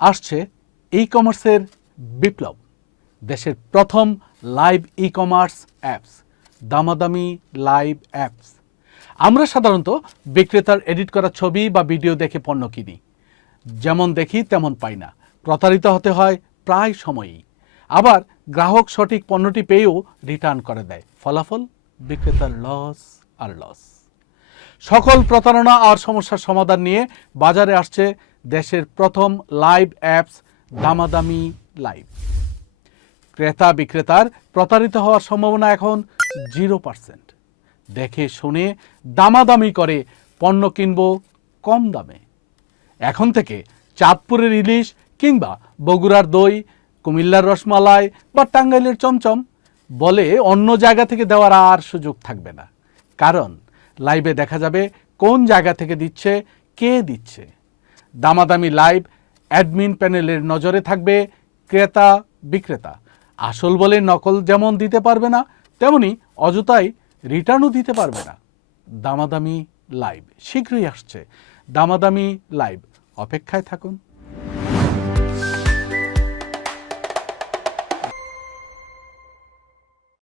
আসছে ই কমার্সের বিপ্লব। দেশের প্রথম লাইভ ই কমার্স অ্যাপস, দামাদামি লাইভ অ্যাপস। আমরা সাধারণত বিক্রেতার এডিট করা ছবি বা ভিডিও দেখে পণ্য কিনি, যেমন দেখি তেমন পাই না, প্রতারিত হতে হয় প্রায় সময়ই। আবার গ্রাহক সঠিক পণ্যটি পেয়েও রিটার্ন করে দেয়, ফলাফল বিক্রেতার লস আর লস। সকল প্রতারণা আর সমস্যার সমাধান নিয়ে বাজারে আসছে দেশের প্রথম লাইভ অ্যাপস দামাদামি লাইভ। ক্রেতা বিক্রেতার প্রতারিত হওয়ার সম্ভাবনা এখন 0%। দেখে শুনে দামাদামি করে পণ্য কিনবো কম দামে। এখন থেকে চাঁদপুরের ইলিশ কিংবা বগুড়ার দই, কুমিল্লার রসমালাই বা টাঙ্গাইলের চমচম বলে অন্য জায়গা থেকে দেওয়ার আর সুযোগ থাকবে না। কারণ লাইভে দেখা যাবে কোন জায়গা থেকে দিচ্ছে, কে দিচ্ছে। দামাদামি লাইভ অ্যাডমিন প্যানেলের নজরে থাকবে ক্রেতা বিক্রেতা। আসল বলে নকল যেমন দিতে পারবে না, তেমনি অযথাই রিটার্নও দিতে পারবে না। দামাদামি লাইভ শীঘ্রই আসছে। দামাদামি লাইভ, অপেক্ষায় থাকুন।